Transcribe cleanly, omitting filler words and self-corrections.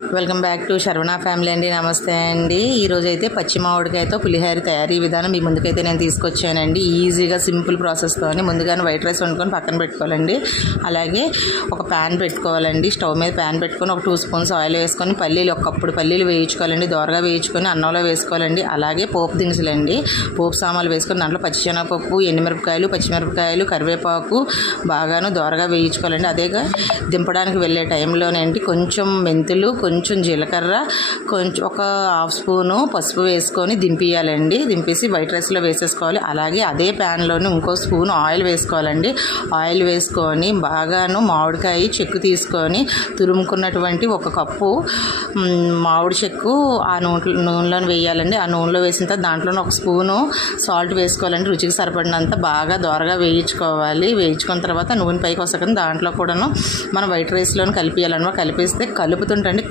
Welcome back to Saravana family అండి. నమస్తే అండి. ఈరోజు అయితే పచ్చి మామిడికాయతో పులిహోర తయారీ విధానం మీ ముందుకైతే నేను తీసుకొచ్చానండి. ఈజీగా సింపుల్ ప్రాసెస్తోని ముందుగానే వైట్ రైస్ వండుకొని పక్కన పెట్టుకోవాలండి. అలాగే ఒక ప్యాన్ పెట్టుకోవాలండి. స్టవ్ మీద ప్యాన్ పెట్టుకొని ఒక 2 స్పూన్స్ ఆయిల్ వేసుకొని పల్లీలు ఒక కప్పుడు పల్లీలు వేయించుకోవాలండి. దోరగా వేయించుకొని అన్నంలో వేసుకోవాలండి. అలాగే పోపు దినుసులండి, పోపు సామాన్లు వేసుకొని దాంట్లో పచ్చిశనగపప్పు, ఎండుమిరపకాయలు, పచ్చిమిరపకాయలు, కరివేపాకు బాగాను దోరగా వేయించుకోవాలండి. అదేగా దింపడానికి వెళ్ళే టైంలోనేంటి కొంచెం మెంతులు, కొంచెం జీలకర్ర, కొంచెం ఒక హాఫ్ స్పూను పసుపు వేసుకొని దింపియాలండి. దింపేసి వైట్ రైస్లో వేసేసుకోవాలి. అలాగే అదే ప్యాన్లోని ఇంకో స్పూన్ ఆయిల్ వేసుకోవాలండి. ఆయిల్ వేసుకొని బాగాను మామిడికాయ చెక్కు తీసుకొని తురుముకున్నటువంటి ఒక కప్పు మామిడి చెక్కు ఆ నూనెలో వేయాలండి. ఆ నూనెలో వేసిన తర్వాత దాంట్లో ఒక స్పూను సాల్ట్ వేసుకోవాలండి. రుచికి సరిపడినంత బాగా దోరగా వేయించుకోవాలి. వేయించుకున్న తర్వాత నూనె పైకి వస్తాక దాంట్లో కూడాను మనం వైట్ రైస్లోని కలిపేయాలన్నమాట. కలిపేస్తే కలుపుతుంటండి